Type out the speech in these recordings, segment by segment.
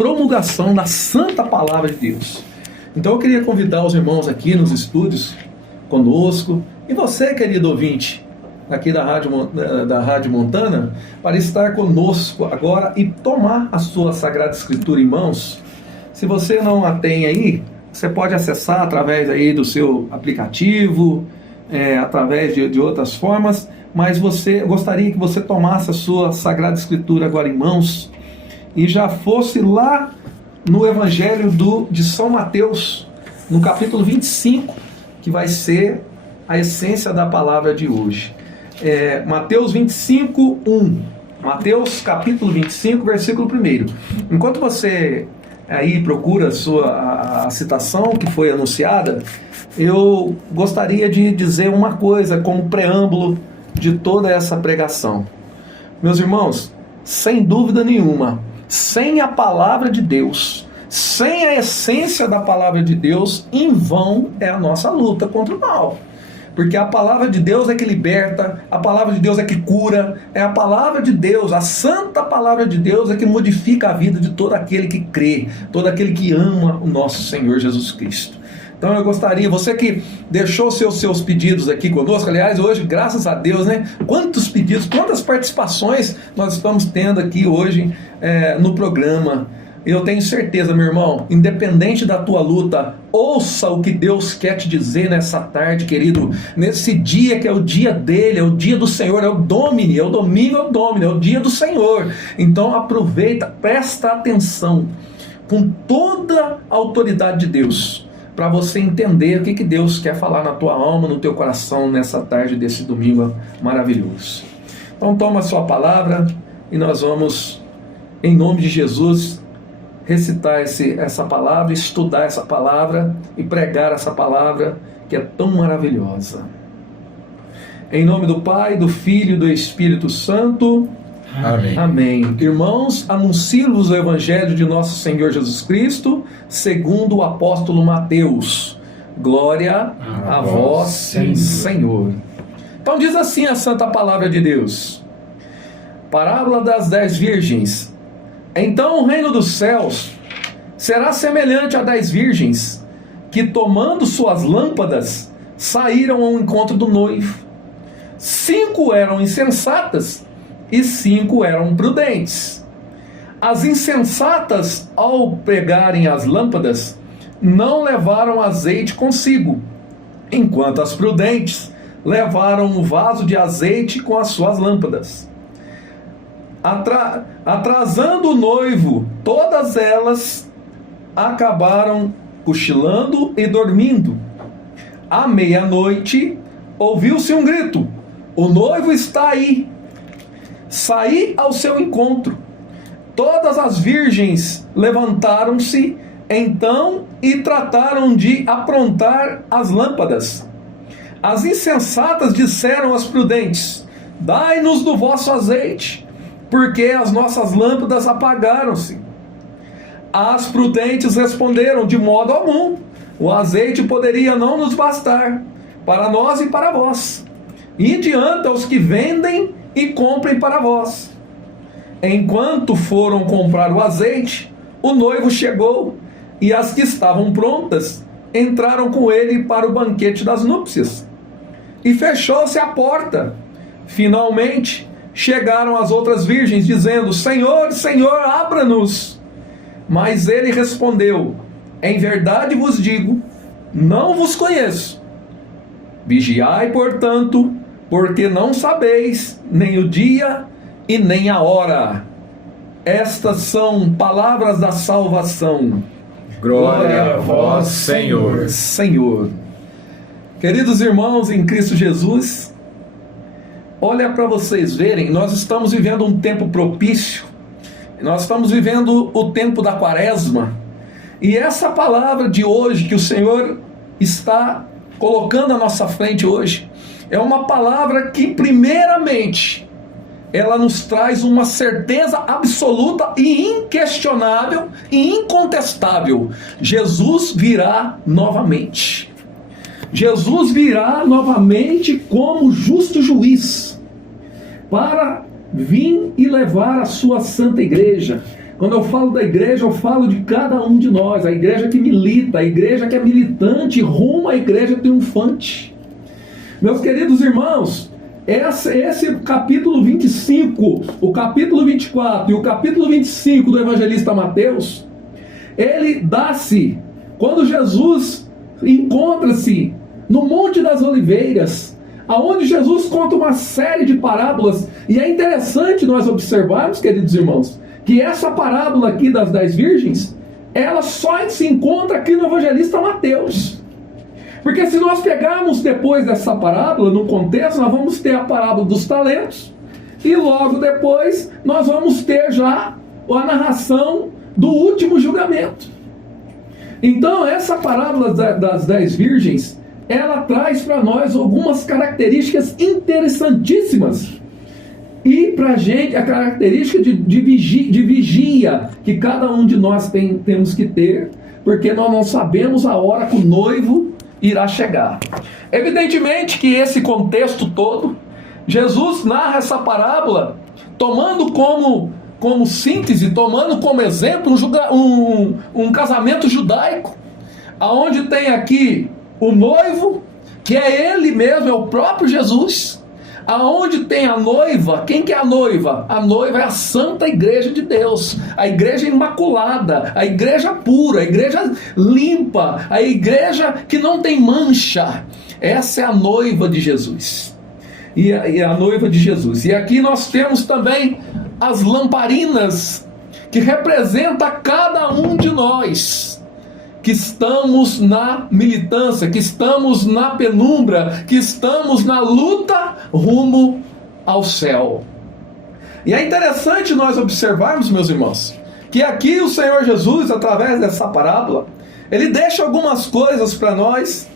promulgação da Santa Palavra de Deus. Então eu queria convidar os irmãos aqui nos estúdios conosco, e você, querido ouvinte, aqui da Rádio Montana, para estar conosco agora e tomar a sua Sagrada Escritura em mãos. Se você não a tem aí, você pode acessar através aí do seu aplicativo, através de outras formas, mas eu gostaria que você tomasse a sua Sagrada Escritura agora em mãos e já fosse lá no Evangelho de São Mateus, no capítulo 25, que vai ser a essência da palavra de hoje. Mateus 25, 1. Mateus capítulo 25, versículo 1. Enquanto você aí procura a citação que foi anunciada, eu gostaria de dizer uma coisa como preâmbulo de toda essa pregação. Meus irmãos, sem dúvida nenhuma, sem a palavra de Deus, sem a essência da palavra de Deus, em vão é a nossa luta contra o mal. Porque a palavra de Deus é que liberta, a palavra de Deus é que cura, é a palavra de Deus, a santa palavra de Deus é que modifica a vida de todo aquele que crê, todo aquele que ama o nosso Senhor Jesus Cristo. Então eu gostaria, você que deixou seus pedidos aqui conosco, aliás, hoje, graças a Deus, né? Quantos pedidos, quantas participações nós estamos tendo aqui hoje no programa. Eu tenho certeza, meu irmão, independente da tua luta, ouça o que Deus quer te dizer nessa tarde, querido, nesse dia que é o dia dele, é o dia do Senhor, é o Domini, é o domingo, é o Domini, é o dia do Senhor. Então aproveita, presta atenção, com toda a autoridade de Deus, para você entender o que Deus quer falar na tua alma, no teu coração, nessa tarde desse domingo maravilhoso. Então toma a sua palavra e nós vamos, em nome de Jesus, recitar essa palavra, estudar essa palavra e pregar essa palavra que é tão maravilhosa. Em nome do Pai, do Filho e do Espírito Santo. Amém. Amém. Irmãos, anuncio-vos o Evangelho de nosso Senhor Jesus Cristo, segundo o apóstolo Mateus. Glória a vós, Senhor. Então diz assim a santa palavra de Deus. Parábola das 10 virgens. Então o reino dos céus será semelhante a 10 virgens, que tomando suas lâmpadas, saíram ao encontro do noivo. 5 eram insensatas e 5 eram prudentes. As insensatas, ao pegarem as lâmpadas, não levaram azeite consigo, enquanto as prudentes levaram um vaso de azeite com as suas lâmpadas. Atrasando o noivo, todas elas acabaram cochilando e dormindo. À meia-noite, ouviu-se um grito: o noivo está aí! Saí ao seu encontro. Todas as virgens levantaram-se então e trataram de aprontar as lâmpadas. As insensatas disseram às prudentes: dai-nos do vosso azeite, porque as nossas lâmpadas apagaram-se. As prudentes responderam: de modo algum, o azeite poderia não nos bastar, para nós e para vós. Ide aos que vendem e comprem para vós. Enquanto foram comprar o azeite, o noivo chegou, e as que estavam prontas entraram com ele para o banquete das núpcias. E fechou-se a porta. Finalmente chegaram as outras virgens, dizendo: Senhor, Senhor, abra-nos. Mas ele respondeu: em verdade vos digo, não vos conheço. Vigiai, portanto, porque não sabeis nem o dia e nem a hora. Estas são palavras da salvação. Glória a vós, Senhor. Senhor. Queridos irmãos em Cristo Jesus, olha para vocês verem, nós estamos vivendo um tempo propício, nós estamos vivendo o tempo da quaresma, e essa palavra de hoje que o Senhor está colocando à nossa frente hoje, é uma palavra que primeiramente, ela nos traz uma certeza absoluta e inquestionável e incontestável: Jesus virá novamente. Jesus virá novamente como justo juiz, para vir e levar a sua santa igreja, Quando eu falo da igreja, eu falo de cada um de nós. A igreja que milita, a igreja que é militante, rumo à igreja triunfante. Meus queridos irmãos, esse capítulo 25, o capítulo 24 e o capítulo 25 do evangelista Mateus, ele dá-se, quando Jesus encontra-se no Monte das Oliveiras, aonde Jesus conta uma série de parábolas, e é interessante nós observarmos, queridos irmãos, que essa parábola aqui das 10 virgens, ela só se encontra aqui no evangelista Mateus. Porque se nós pegarmos depois dessa parábola, no contexto, nós vamos ter a parábola dos talentos, e logo depois nós vamos ter já a narração do último julgamento. Então essa parábola das 10 virgens, ela traz para nós algumas características interessantíssimas. E para a gente, a característica de vigia que cada um de nós temos que ter, porque nós não sabemos a hora que o noivo irá chegar. Evidentemente que esse contexto todo, Jesus narra essa parábola tomando como síntese, tomando como exemplo um casamento judaico, aonde tem aqui o noivo, que é ele mesmo, é o próprio Jesus, aonde tem a noiva. Quem que é a noiva? A noiva é a santa igreja de Deus, a igreja imaculada, a igreja pura, a igreja limpa, a igreja que não tem mancha. Essa é a noiva de Jesus. E a noiva de Jesus. E aqui nós temos também as lamparinas, que representa cada um de nós, que estamos na militância, que estamos na penumbra, que estamos na luta rumo ao céu. E é interessante nós observarmos, meus irmãos, que aqui o Senhor Jesus, através dessa parábola, ele deixa algumas coisas para nós,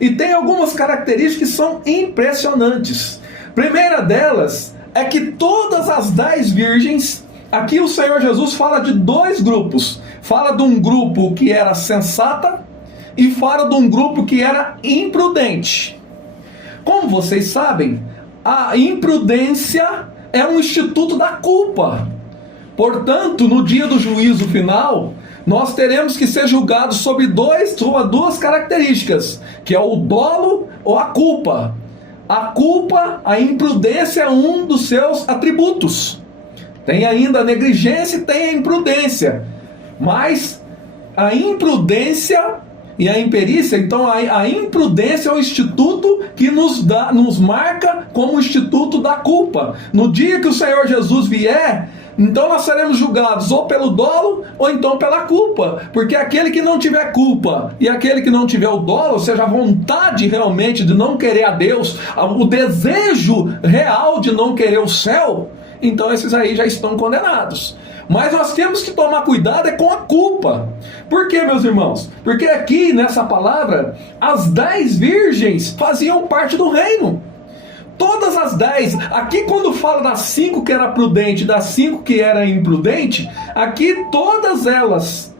e tem algumas características que são impressionantes. Primeira delas é que todas as 10 virgens, aqui o Senhor Jesus fala de 2 grupos. Fala de um grupo que era sensata e fala de um grupo que era imprudente. Como vocês sabem, a imprudência é um instituto da culpa. Portanto, no dia do juízo final, nós teremos que ser julgados sobre duas características, que é o dolo ou a culpa. A culpa, a imprudência é um dos seus atributos. Tem ainda a negligência e tem a imprudência. Mas a imprudência e a imperícia, então a imprudência é o instituto que nos marca como o instituto da culpa. No dia que o Senhor Jesus vier, então nós seremos julgados ou pelo dolo ou então pela culpa, porque aquele que não tiver culpa e aquele que não tiver o dolo, ou seja, a vontade realmente de não querer a Deus, o desejo real de não querer o céu, então esses aí já estão condenados. Mas nós temos que tomar cuidado com a culpa. Por quê, meus irmãos? Porque aqui nessa palavra, as 10 virgens faziam parte do reino. Todas as 10, aqui quando fala das 5 que era prudente, das 5 que era imprudente, aqui todas elas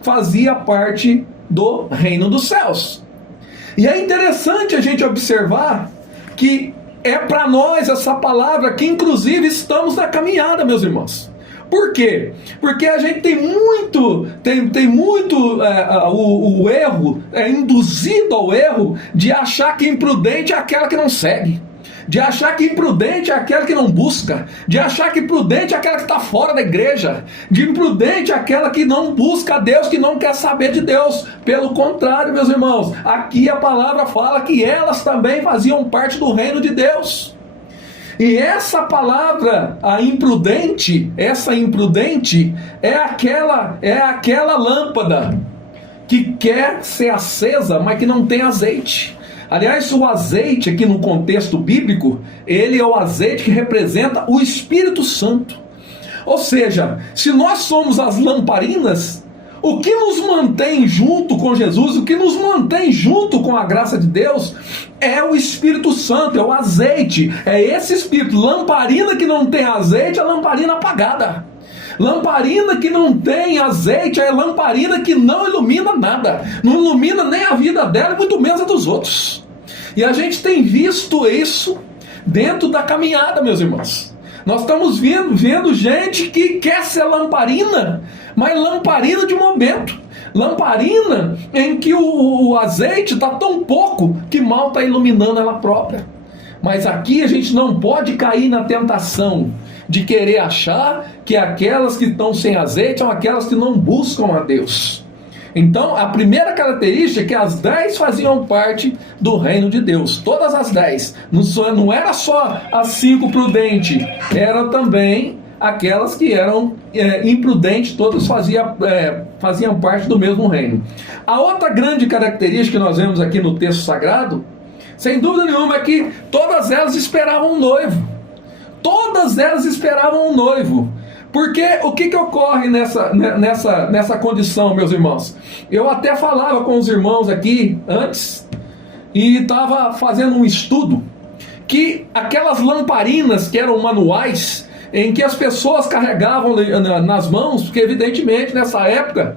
faziam parte do reino dos céus. E é interessante a gente observar que é para nós essa palavra que inclusive estamos na caminhada, meus irmãos. Por quê? Porque a gente tem muito o erro, induzido ao erro de achar que imprudente é aquela que não segue, de achar que imprudente é aquela que não busca, de achar que imprudente é aquela que está fora da igreja, de imprudente é aquela que não busca a Deus, que não quer saber de Deus. Pelo contrário, meus irmãos, aqui a palavra fala que elas também faziam parte do reino de Deus. E essa palavra, essa imprudente é aquela lâmpada que quer ser acesa, mas que não tem azeite. Aliás, o azeite aqui no contexto bíblico, ele é o azeite que representa o Espírito Santo. Ou seja, se nós somos as lamparinas, o que nos mantém junto com Jesus, o que nos mantém junto com a graça de Deus, é o Espírito Santo, é o azeite, é esse Espírito. Lamparina que não tem azeite é lamparina apagada. Lamparina que não tem azeite é lamparina que não ilumina nada, não ilumina nem a vida dela, muito menos a dos outros. E a gente tem visto isso dentro da caminhada, meus irmãos. Nós estamos vendo gente que quer ser lamparina, mas lamparina de momento. Lamparina em que o azeite está tão pouco que mal está iluminando ela própria. Mas aqui a gente não pode cair na tentação de querer achar que aquelas que estão sem azeite são aquelas que não buscam a Deus. Então, a primeira característica é que as 10 faziam parte do reino de Deus. Todas as 10. Não era só as 5 prudentes, era também aquelas que eram imprudentes, todas faziam parte do mesmo reino. A outra grande característica que nós vemos aqui no texto sagrado, sem dúvida nenhuma, é que todas elas esperavam um noivo. Todas elas esperavam um noivo. Porque o que ocorre nessa condição, meus irmãos? Eu até falava com os irmãos aqui antes e estava fazendo um estudo que aquelas lamparinas que eram manuais, em que as pessoas carregavam nas mãos, porque evidentemente nessa época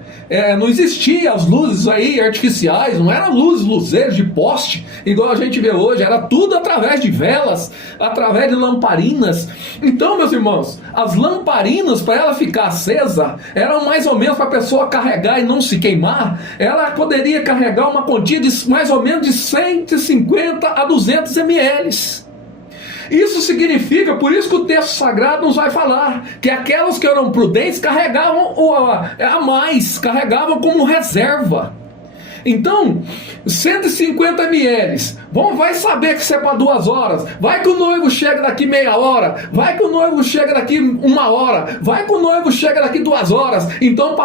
não existiam as luzes aí artificiais, não eram luzeiros de poste, igual a gente vê hoje, era tudo através de velas, através de lamparinas. Então, meus irmãos, as lamparinas, para ela ficar acesa, eram mais ou menos para a pessoa carregar e não se queimar, ela poderia carregar uma quantia de mais ou menos de 150 a 200 ml. Isso significa, por isso que o texto sagrado nos vai falar, que aquelas que eram prudentes carregavam a mais, carregavam como reserva. Então, 150 ml, vai saber que isso é para 2 horas, vai que o noivo chega daqui meia hora, vai que o noivo chega daqui 1 hora, vai que o noivo chega daqui 2 horas. Então,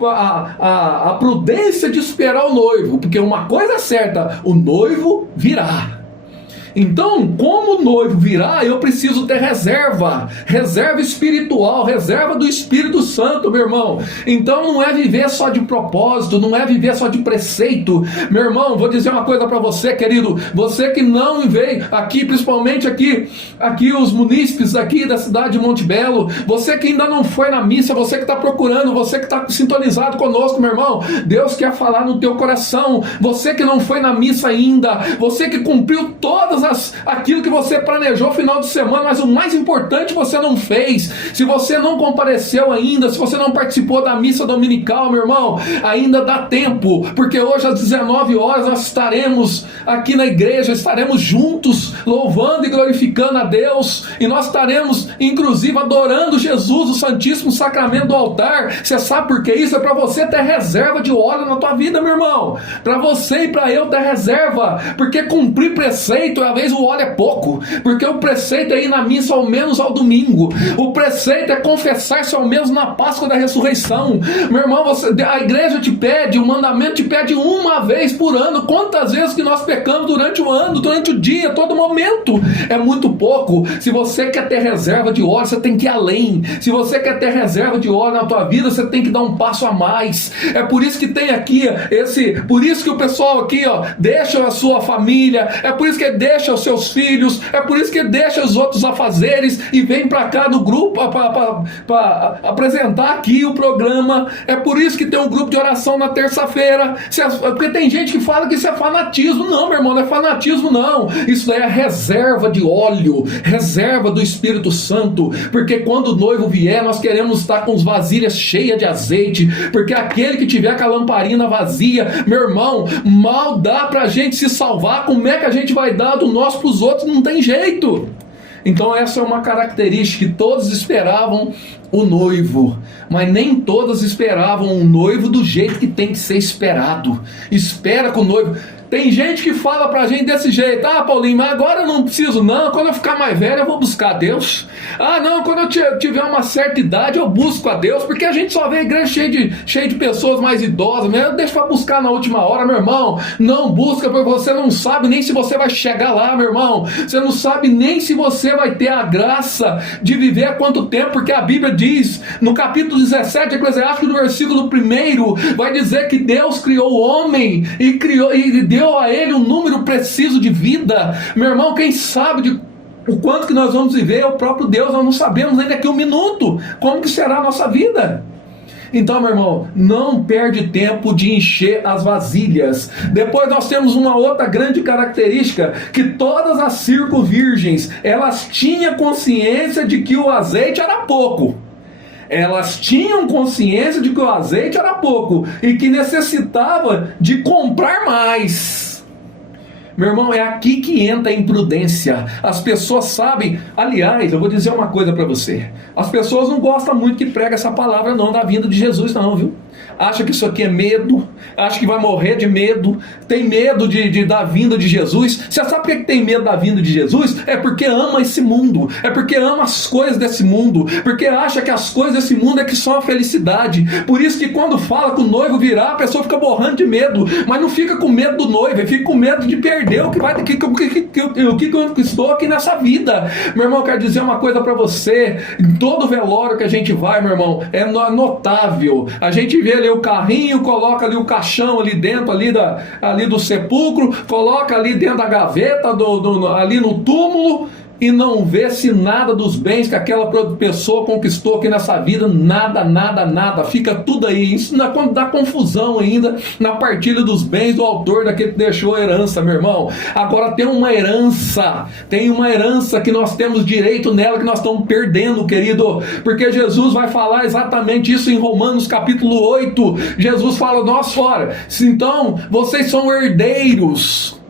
a prudência de esperar o noivo, porque uma coisa é certa, o noivo virá. Então, como o noivo virá, eu preciso ter reserva espiritual, reserva do Espírito Santo, meu irmão. Então não é viver só de propósito, não é viver só de preceito. Meu irmão, vou dizer uma coisa para você, querido, você que não veio aqui, principalmente aqui os munícipes aqui da cidade de Monte Belo, você que ainda não foi na missa, você que está procurando, você que está sintonizado conosco, meu irmão, Deus quer falar no teu coração. Você que não foi na missa ainda, você que cumpriu todas aquilo que você planejou no final de semana, mas o mais importante você não fez. Se você não compareceu ainda, se você não participou da missa dominical, meu irmão, ainda dá tempo, porque hoje às 19 horas nós estaremos aqui na igreja, estaremos juntos louvando e glorificando a Deus, e nós estaremos inclusive adorando Jesus, o Santíssimo Sacramento do altar. Você sabe por que isso? É para você ter reserva de óleo na tua vida, meu irmão, para você e para eu ter reserva, porque cumprir preceito, às vezes o óleo é pouco, porque o preceito é ir na missa ao menos ao domingo, o preceito é confessar-se ao menos na Páscoa da ressurreição. Meu irmão, a igreja te pede, o mandamento te pede 1 vez por ano. Quantas vezes que nós pecamos durante o ano, durante o dia, todo momento? É muito pouco. Se você quer ter reserva de óleo, você tem que ir além. Se você quer ter reserva de óleo na tua vida, você tem que dar um passo a mais. É por isso que tem aqui por isso que o pessoal aqui, deixa a sua família, é por isso que deixa os seus filhos, é por isso que deixa os outros afazeres e vem para cá no grupo para apresentar aqui o programa. É por isso que tem um grupo de oração na terça-feira, porque tem gente que fala que isso é fanatismo. Não, meu irmão, não é fanatismo não, isso é reserva de óleo, reserva do Espírito Santo, porque quando o noivo vier, nós queremos estar com as vasilhas cheias de azeite, porque aquele que tiver com a lamparina vazia, meu irmão, mal dá pra gente se salvar. Como é que a gente vai dar do nosso para os outros? Não tem jeito. Então essa é uma característica, que todos esperavam o noivo, mas nem todas esperavam o noivo do jeito que tem que ser esperado. Espera com o noivo. Tem gente que fala pra gente desse jeito: ah, Paulinho, mas agora eu não preciso não, quando eu ficar mais velho eu vou buscar a Deus. Ah, não, quando eu tiver uma certa idade eu busco a Deus, porque a gente só vê a igreja cheia de pessoas mais idosas, né? Deixa pra buscar na última hora, meu irmão. Não busca, porque você não sabe nem se você vai chegar lá, meu irmão. Você não sabe nem se você vai ter a graça de viver há quanto tempo, porque a Bíblia diz, no capítulo 17, Eclesiástico, no versículo 1, vai dizer que Deus criou o homem e deu a ele um número preciso de vida. Meu irmão, quem sabe o quanto que nós vamos viver é o próprio Deus. Nós não sabemos ainda aqui 1 minuto como que será a nossa vida. Então, meu irmão, não perde tempo de encher as vasilhas. Depois nós temos uma outra grande característica, que todas as circunvirgens, elas tinham consciência de que o azeite era pouco. Elas tinham consciência de que o azeite era pouco e que necessitava de comprar mais. Meu irmão, é aqui que entra a imprudência. As pessoas sabem. Aliás, eu vou dizer uma coisa para você. As pessoas não gostam muito que prega essa palavra não, da vinda de Jesus não, viu? Acha que isso aqui é medo, acha que vai morrer de medo, tem medo da vinda de Jesus. Você sabe por que tem medo da vinda de Jesus? É porque ama esse mundo, é porque ama as coisas desse mundo, porque acha que as coisas desse mundo é que são a felicidade. Por isso que quando fala que o noivo virá, a pessoa fica borrando de medo, mas não fica com medo do noivo, fica com medo de perder o que conquistou aqui nessa vida. Meu irmão, eu quero dizer uma coisa para você. Em todo velório que a gente vai, meu irmão, é notável. A gente vê ali o carrinho, coloca ali o caixão ali dentro ali do sepulcro, coloca ali dentro da gaveta ali no túmulo, e não vê-se nada dos bens que aquela pessoa conquistou aqui nessa vida, nada, fica tudo aí. Isso dá confusão ainda na partilha dos bens do autor daquele que deixou a herança, meu irmão. Agora tem uma herança que nós temos direito nela, que nós estamos perdendo, querido, porque Jesus vai falar exatamente isso em Romanos capítulo 8. Jesus fala, então vocês são herdeiros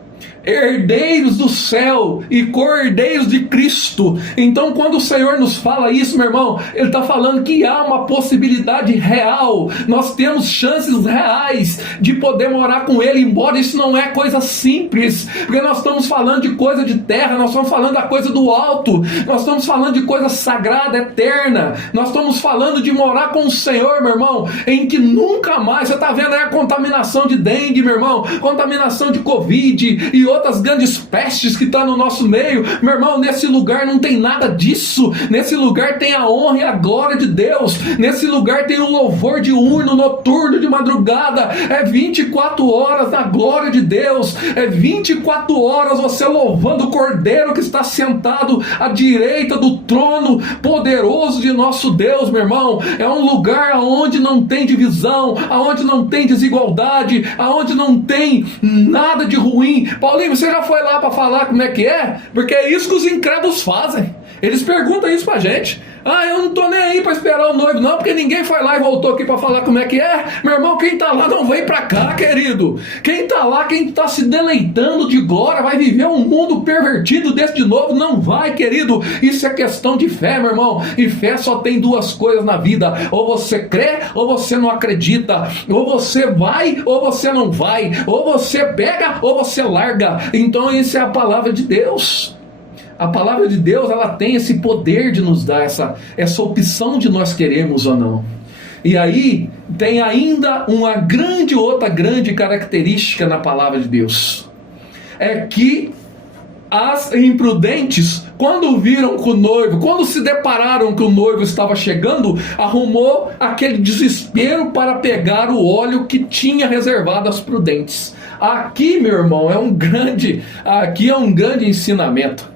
do céu e cordeiros de Cristo. Então quando o Senhor nos fala isso, meu irmão, Ele está falando que há uma possibilidade real, nós temos chances reais de poder morar com Ele, embora isso não é coisa simples, porque nós estamos falando de coisa de terra, nós estamos falando da coisa do alto, nós estamos falando de coisa sagrada, eterna, nós estamos falando de morar com o Senhor, meu irmão, em que nunca mais, você está vendo aí a contaminação de dengue, meu irmão, contaminação de Covid e outras grandes pestes que estão no nosso meio. Meu irmão, nesse lugar não tem nada disso. Nesse lugar tem a honra e a glória de Deus. Nesse lugar tem o louvor diurno, noturno, de madrugada. É 24 horas na glória de Deus. É 24 horas você louvando o Cordeiro que está sentado à direita do trono poderoso de nosso Deus, meu irmão. É um lugar onde não tem divisão, onde não tem desigualdade, onde não tem nada de ruim. Paulinho, você já foi lá para falar como é que é? Porque é isso que os incrédulos fazem. Eles perguntam isso pra gente. Eu não tô nem aí para esperar o noivo não, porque ninguém foi lá e voltou aqui para falar como é que é. Meu irmão, quem tá lá não vem para cá, querido. Quem tá lá, quem tá se deleitando de glória, vai viver um mundo pervertido desse de novo? Não vai, querido. Isso é questão de fé, meu irmão. E fé só tem duas coisas na vida. Ou você crê, ou você não acredita. Ou você vai, ou você não vai. Ou você pega, ou você larga. Então isso é a palavra de Deus. A palavra de Deus, ela tem esse poder de nos dar essa opção de nós queremos ou não. E aí tem ainda outra grande característica na palavra de Deus. É que as imprudentes, quando viram que o noivo, quando se depararam que o noivo estava chegando, arrumou aquele desespero para pegar o óleo que tinha reservado às prudentes. Aqui, meu irmão, é um grande ensinamento.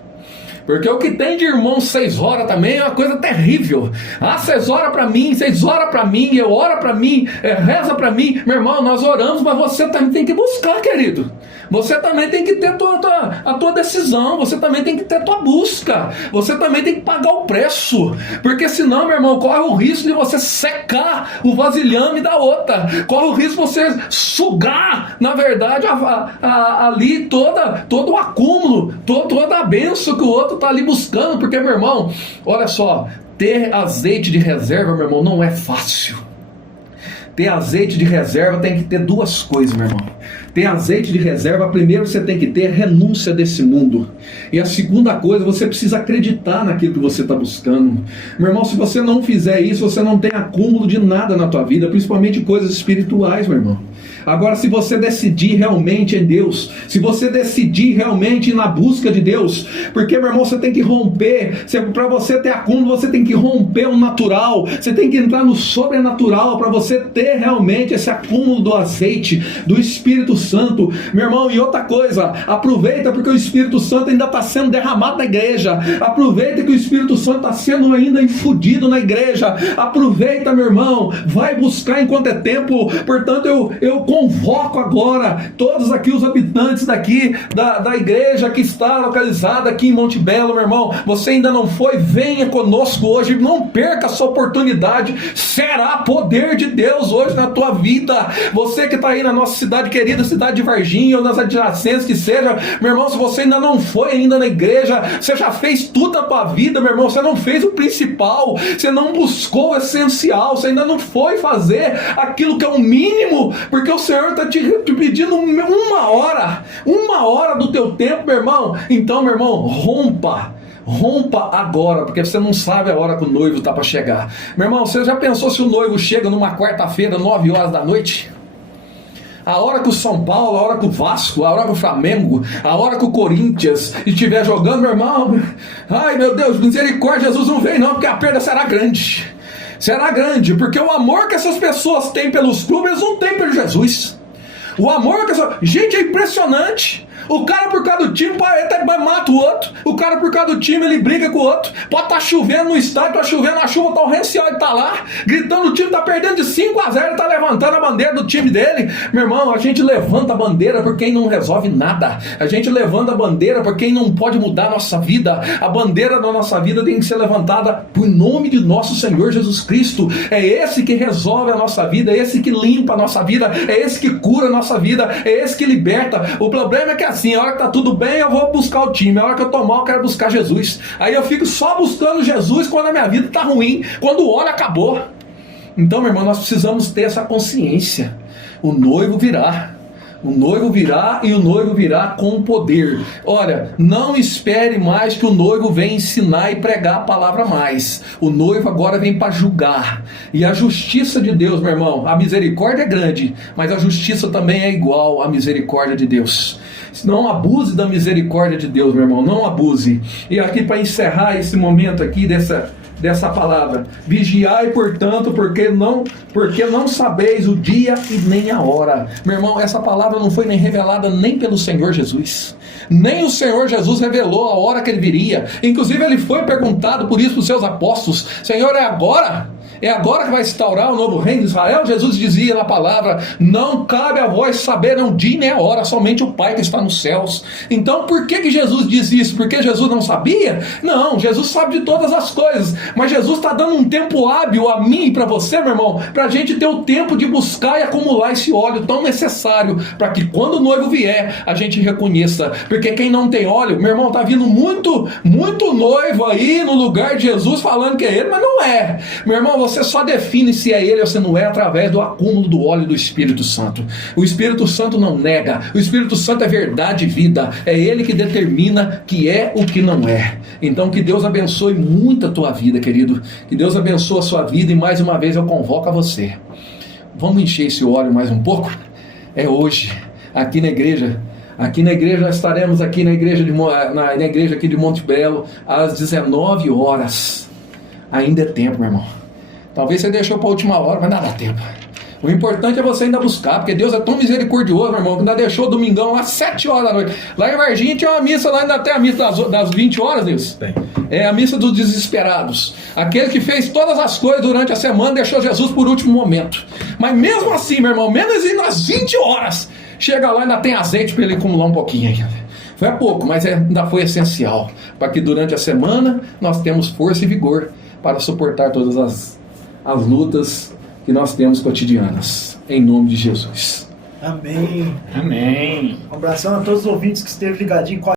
Porque o que tem de irmão 6 horas também é uma coisa terrível. 6 horas para mim, 6 horas para mim, eu oro para mim, reza para mim. Meu irmão, nós oramos, mas você também tem que buscar, querido. Você também tem que ter a tua decisão, você também tem que ter a tua busca, você também tem que pagar o preço, porque senão, meu irmão, corre o risco de você secar o vasilhame da outra, corre o risco de você sugar, na verdade, ali todo o acúmulo, toda a bênção que o outro está ali buscando, porque, meu irmão, olha só, ter azeite de reserva, meu irmão, não é fácil. Ter azeite de reserva tem que ter duas coisas, meu irmão. Ter azeite de reserva, primeiro você tem que ter renúncia desse mundo. E a segunda coisa, você precisa acreditar naquilo que você está buscando. Meu irmão, se você não fizer isso, você não tem acúmulo de nada na tua vida, principalmente coisas espirituais, meu irmão. Agora, se você decidir realmente em Deus, se você decidir realmente ir na busca de Deus, porque, meu irmão, você tem que romper, para você ter acúmulo, você tem que romper o natural, você tem que entrar no sobrenatural, para você ter realmente esse acúmulo do azeite, do Espírito Santo, meu irmão. E outra coisa, aproveita, porque o Espírito Santo ainda está sendo derramado na igreja, aproveita que o Espírito Santo está sendo ainda infundido na igreja, aproveita, meu irmão, vai buscar enquanto é tempo. Portanto, eu convoco agora todos aqui os habitantes daqui da igreja que está localizada aqui em Monte Belo, meu irmão, você ainda não foi, venha conosco hoje, não perca essa oportunidade, será poder de Deus hoje na tua vida. Você que está aí na nossa cidade querida, cidade de Varginha ou nas adjacências que seja, meu irmão, se você ainda não foi ainda na igreja, você já fez tudo na tua vida, meu irmão, você não fez o principal, você não buscou o essencial, você ainda não foi fazer aquilo que é o mínimo, porque o Senhor está te pedindo uma hora do teu tempo, meu irmão. Então, meu irmão, rompa agora, porque você não sabe a hora que o noivo está para chegar. Meu irmão, você já pensou se o noivo chega numa quarta-feira, 9 horas da noite? A hora que o São Paulo, a hora que o Vasco, a hora que o Flamengo, a hora que o Corinthians estiver jogando, meu irmão, ai meu Deus, misericórdia, Jesus não vem não, porque a perda será grande. Será grande, porque o amor que essas pessoas têm pelos clubes, eles não têm pelo Jesus. O amor que essa... Gente, é impressionante. O cara por causa do time até mata o outro. O cara por causa do time ele briga com o outro. Pode estar chovendo no estádio, tá chovendo, a chuva torrencial, ele tá lá gritando, o time tá perdendo de 5-0, ele tá levantando a bandeira do time dele. Meu irmão, a gente levanta a bandeira por quem não resolve nada. A gente levanta a bandeira por quem não pode mudar a nossa vida. A bandeira da nossa vida tem que ser levantada por nome de nosso Senhor Jesus Cristo. É esse que resolve a nossa vida, é esse que limpa a nossa vida, é esse que cura a nossa vida, é esse que liberta. O problema é que assim, a hora que tá tudo bem, eu vou buscar o time. A hora que eu tô mal, eu quero buscar Jesus. Aí eu fico só buscando Jesus quando a minha vida tá ruim, quando o óleo acabou. Então, meu irmão, nós precisamos ter essa consciência. O noivo virá. O noivo virá, e o noivo virá com poder. Olha, não espere mais que o noivo venha ensinar e pregar a palavra mais. O noivo agora vem para julgar. E a justiça de Deus, meu irmão, a misericórdia é grande, mas a justiça também é igual à misericórdia de Deus. Não abuse da misericórdia de Deus, meu irmão, não abuse. E aqui para encerrar esse momento aqui dessa palavra, vigiai, portanto, porque não sabeis o dia e nem a hora. Meu irmão, essa palavra não foi nem revelada nem pelo Senhor Jesus. Nem o Senhor Jesus revelou a hora que ele viria. Inclusive ele foi perguntado por isso para os seus apóstolos: Senhor, é agora? É agora que vai instaurar o novo reino de Israel? Jesus dizia na palavra: não cabe a vós saber o dia nem a hora, somente o Pai que está nos céus. Então por que Jesus diz isso? Porque Jesus não sabia? Não, Jesus sabe de todas as coisas, mas Jesus está dando um tempo hábil a mim e para você, meu irmão, para a gente ter o tempo de buscar e acumular esse óleo tão necessário, para que quando o noivo vier, a gente reconheça. Porque quem não tem óleo, meu irmão, está vindo muito noivo aí no lugar de Jesus falando que é ele, mas não é. Meu irmão, você só define se é ele ou se não é através do acúmulo do óleo do Espírito Santo. O Espírito Santo não nega. O Espírito Santo é verdade e vida. É ele que determina que é o que não é. Então que Deus abençoe muito a tua vida, querido. Que Deus abençoe a sua vida, e mais uma vez eu convoco a você. Vamos encher esse óleo mais um pouco? É hoje, aqui na igreja. Aqui na igreja, nós estaremos aqui na igreja aqui de Monte Belo às 19 horas. Ainda é tempo, meu irmão. Talvez você deixou para a última hora, mas não dá tempo. O importante é você ainda buscar, porque Deus é tão misericordioso, meu irmão, que ainda deixou o domingão lá às 7 horas da noite. Lá em Varginha tinha uma missa, lá ainda tem a missa das 20 horas, Deus. Tem. É a missa dos desesperados. Aquele que fez todas as coisas durante a semana, deixou Jesus por último momento. Mas mesmo assim, meu irmão, menos indo às 20 horas, chega lá e ainda tem azeite para ele acumular um pouquinho ainda. Foi pouco, mas ainda foi essencial, para que durante a semana nós temos força e vigor para suportar todas as lutas que nós temos cotidianas. Em nome de Jesus. Amém. Amém. Um abração a todos os ouvintes que esteve ligadinho com a